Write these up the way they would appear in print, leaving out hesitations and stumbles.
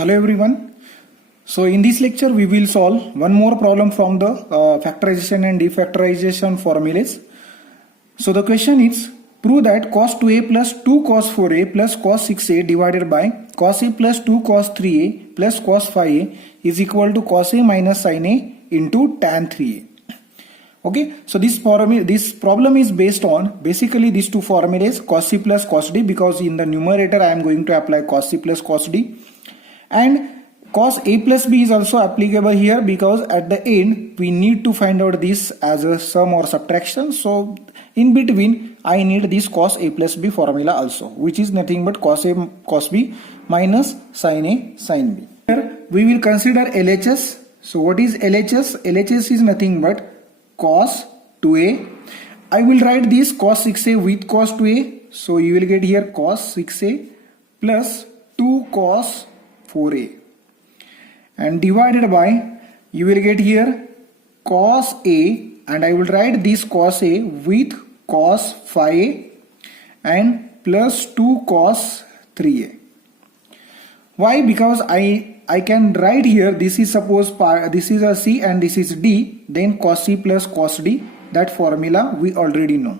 Hello everyone. So in this lecture we will solve one more problem from the factorization and defactorization formulas. So the question is, prove that cos 2a plus 2 cos 4a plus cos 6a divided by cos a plus 2 cos 3a plus cos 5a is equal to cos a minus sin a into tan 3a. Okay, so this problem is based on basically these two formulas, cos c plus cos d, because in the numerator I am going to apply cos c plus cos d, and cos a plus b is also applicable here because at the end we need to find out this as a sum or subtraction. So in between I need this cos a plus b formula also, which is nothing but cos a cos b minus sin a sin b. Here we will consider LHS. So what is LHS? LHS is nothing but cos 2a. I will write this cos 6a with cos 2a. So you will get here cos 6a plus 2 cos 4a, and divided by, you will get here cos a, and I will write this cos a with cos 5a and plus 2 cos 3a. Why? Because I can write here, this is suppose this is a c and this is d, then cos c plus cos d. That formula we already know.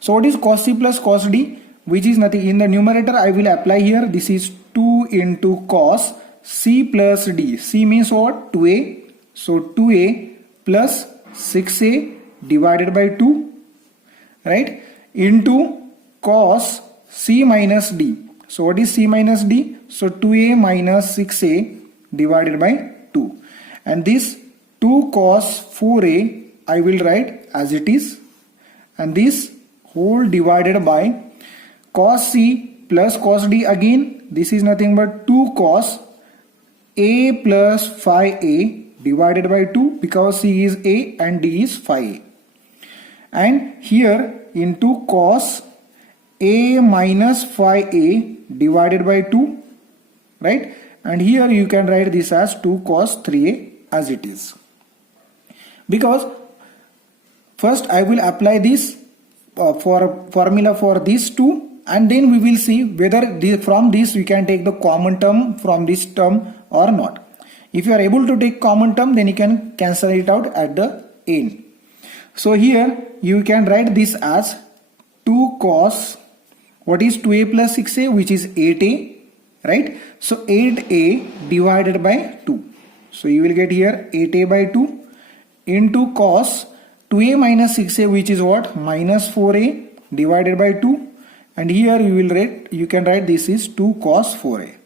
So what is cos c plus cos d? Which is nothing, in the numerator I will apply here, this is 2 into cos c plus d. C means what? 2a. So 2a plus 6a divided by 2, right, into cos c minus d. So what is c minus d? So 2a minus 6a divided by 2, and this 2 cos 4a I will write as it is, and this whole divided by cos c plus cos d. Again this is nothing but 2 cos a plus 5a divided by 2, because c is a and d is 5a, and here into cos a minus 5a divided by 2, right, and here you can write this as 2 cos 3a as it is. Because first I will apply this formula for these two, and then we will see whether from this we can take the common term from this term or not. If you are able to take common term, then you can cancel it out at the end. So here you can write this as 2 cos, what is 2a plus 6a, which is 8a, right? So 8a divided by 2. So you will get here 8a by 2 into cos 2a minus 6a, which is what? Minus 4a divided by 2. And here you can write this is 2 cos 4a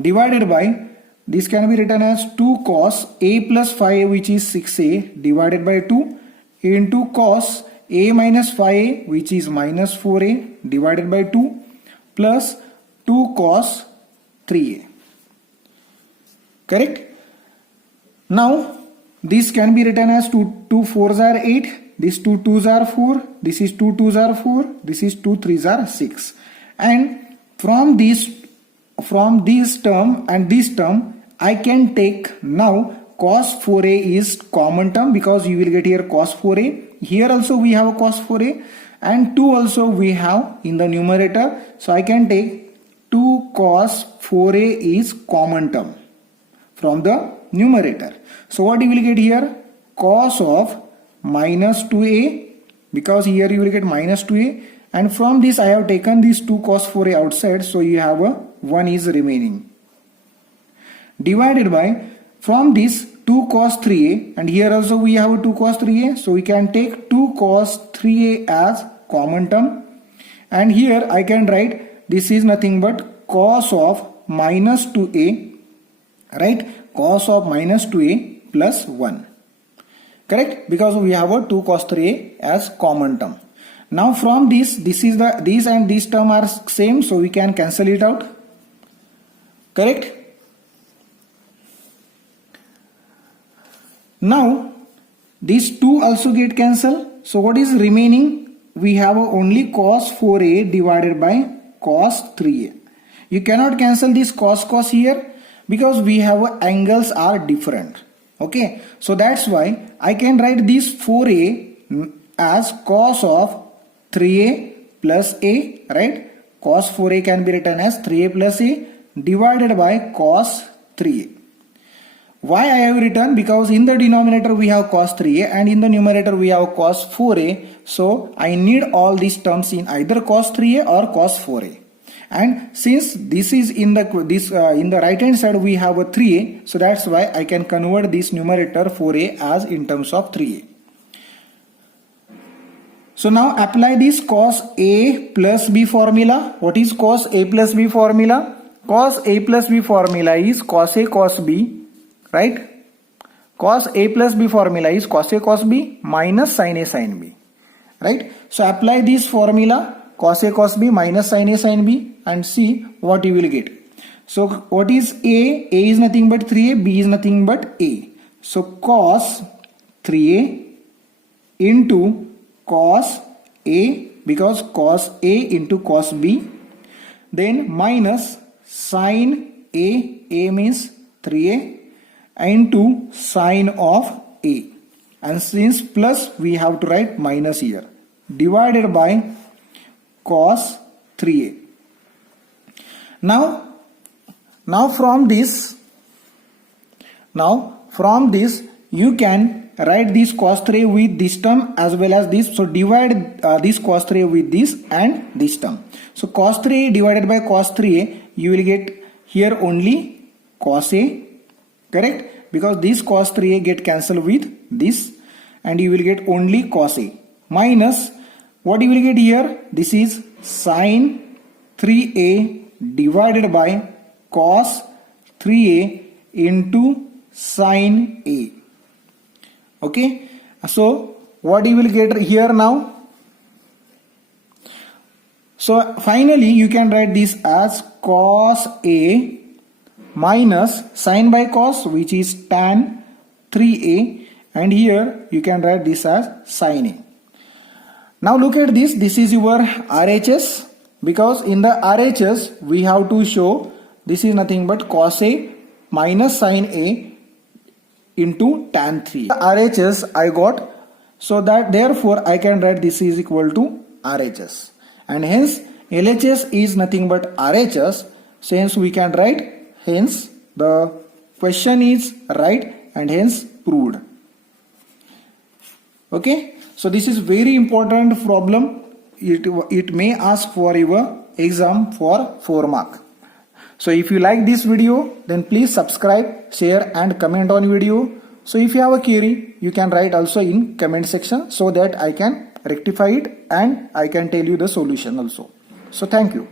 divided by, this can be written as 2 cos a plus 5a, which is 6a divided by 2, into cos a minus 5a, which is minus 4a divided by 2, plus 2 cos 3a. Correct? Now this can be written as 2 4s are 8, this 2 2s are 4, this is 2 2s are 4, this is 2 3s are 6, and from this term and this term I can take now cos 4a is common term, because you will get here cos 4a. Here also we have a cos 4a, and 2 also we have in the numerator. So I can take 2 cos 4a is common term from the numerator. So what you will get here? Cos of minus 2a, because here you will get minus 2a, and from this I have taken this 2 cos 4a outside, so you have a 1 is remaining, divided by, from this 2 cos 3a, and here also we have a 2 cos 3a, so we can take 2 cos 3a as common term, and here I can write this is nothing but cos of minus 2a, right, cos of minus 2a plus 1. Correct? Because we have a 2 cos 3a as common term. Now from this and this term are same, so we can cancel it out. Correct? Now these two also get cancelled. So what is remaining? We have only cos 4a divided by cos 3a. You cannot cancel this cos here, because we have angles are different. Okay, so that's why I can write this 4a as cos of 3a plus a, right? Cos 4a can be written as 3a plus a, divided by cos 3a. Why I have written? Because in the denominator we have cos 3a and in the numerator we have cos 4a. So I need all these terms in either cos 3a or cos 4a. And since this is in the in the right hand side we have a 3a, so that's why I can convert this numerator 4a as in terms of 3a. So now apply this cos a plus b formula. What is cos a plus b formula? Cos a plus b formula is cos a cos b. Right? Cos a plus b formula is cos a cos b minus sin a sin b. Right? So apply this formula cos a cos b minus sin a sin b and see what you will get. So what is a? A is nothing but 3a, b is nothing but a. So cos 3a into cos a, because cos a into cos b, then minus sin a means 3a, into sine of a, and since plus we have to write minus here, divided by cos 3a. Now from this you can write this cos 3a with this term as well as this. So divide this cos 3a with this and this term. So cos 3a divided by cos 3a, you will get here only cos a. Correct? Because this cos 3a get cancelled with this and you will get only cos a, minus what you will get here, this is sin 3a divided by cos 3a into sin a. Okay, so what you will get here now? So finally you can write this as cos a minus sin by cos, which is tan 3a, and here you can write this as sin a. Now look at this, this is your RHS, because in the RHS we have to show this is nothing but cos a minus sin a into tan 3. RHS I got, so that therefore I can write this is equal to RHS, and hence LHS is nothing but RHS, so hence we can write, hence the question is right and hence proved. Okay, so this is very important problem. It may ask for your exam for 4 mark. So if you like this video, then please subscribe, share and comment on video. So if you have a query, you can write also in comment section so that I can rectify it and I can tell you the solution also. So thank you.